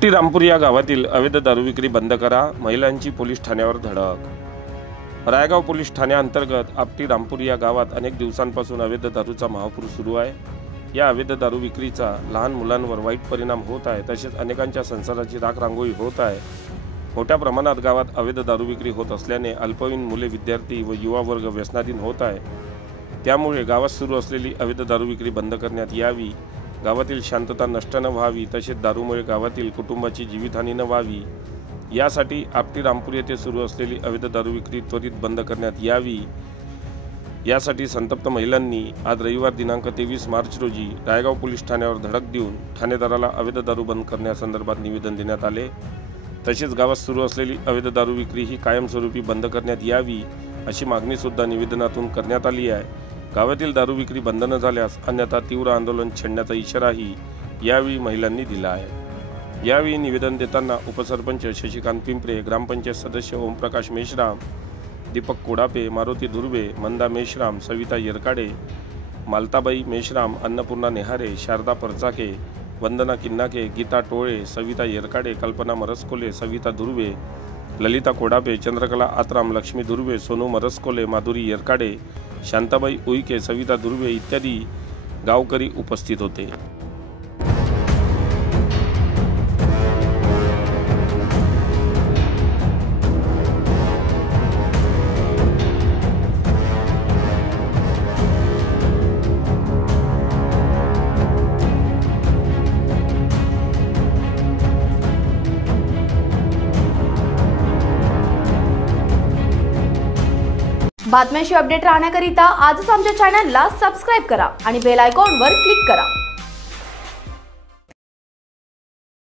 आपटी रामपूर या गावातील अवैध दारू विक्री बंद करा, महिलांची पोलीस ठाण्यावर धडक। रायगाव पोलीस ठाण्याअंतर्गत आपटी रामपूर या गावात अनेक दिवसांपासून अवैध दारूचा महापूर सुरू आहे। या अवैध दारू विक्रीचा लहान मुलांवर वाईट परिणाम होत आहे, तसेच अनेकांच्या संसाराची राखरांगोळी होत आहे। मोठ्या प्रमाणात गावात अवैध दारू विक्री होत असल्याने अल्पवयीन मुले, विद्यार्थी व युवा वर्ग व्यसनाधीन होत आहे। त्यामुळे गावात सुरू असलेली अवैध दारू विक्री बंद करण्यात यावी, गावातील शांतता नष्ट न व्हावी, तसेच दारूमुळे गावातील कुटुंबाची जीवितहानी न व्हावी यासाठी आपटी रामपूर येथे सुरू असलेली अवैध दारू विक्री त्वरित बंद करण्यात यावी। यासाठी संतप्त महिलांनी आज रविवार दिनांक 23 मार्च रोजी रायगाव पोलीस ठाण्यावर धडक देऊन ठाणेदाराला अवैध दारू बंद करण्यासंदर्भात निवेदन देण्यात आले। तसेच गावात सुरू असलेली अवैध दारू विक्री ही कायमस्वरूपी बंद करण्यात यावी अशी मागणी सुद्धा निवेदनातून करण्यात आली आहे। गावातील दारू विक्री बंद न झाल्यास अन्यथा तीव्र आंदोलन छेडण्याचा इशाराही यावेळी महिलांनी दिला आहे। यावेळी निवेदन देताना उपसरपंच शशिकांत पिंपरे, ग्रामपंचायत सदस्य ओमप्रकाश मेश्राम, दीपक कोडापे, मारुती धुर्वे, मंदा मेश्राम, सविता येरकाडे, मालताबाई मेश्राम, अन्नपूर्णा नेहारे, शारदा परचाके, वंदना किन्नाके, गीता टोळे, सविता येरकाडे, कल्पना मरसकोले, सविता धुर्वे, ललिता कोडापे, चंद्रकला आत्राम, लक्ष्मी धुर्वे, सोनू मरसकोले, माधुरी येरकाडे, शांताबाई उईके, सविता धुर्वे इत्यादी गावकरी उपस्थित होते। बातम्यांशी अपडेट राहण्याकरिता आजच आमच्या चॅनलला सबस्क्राइब करा आणि बेल आयकॉनवर क्लिक करा।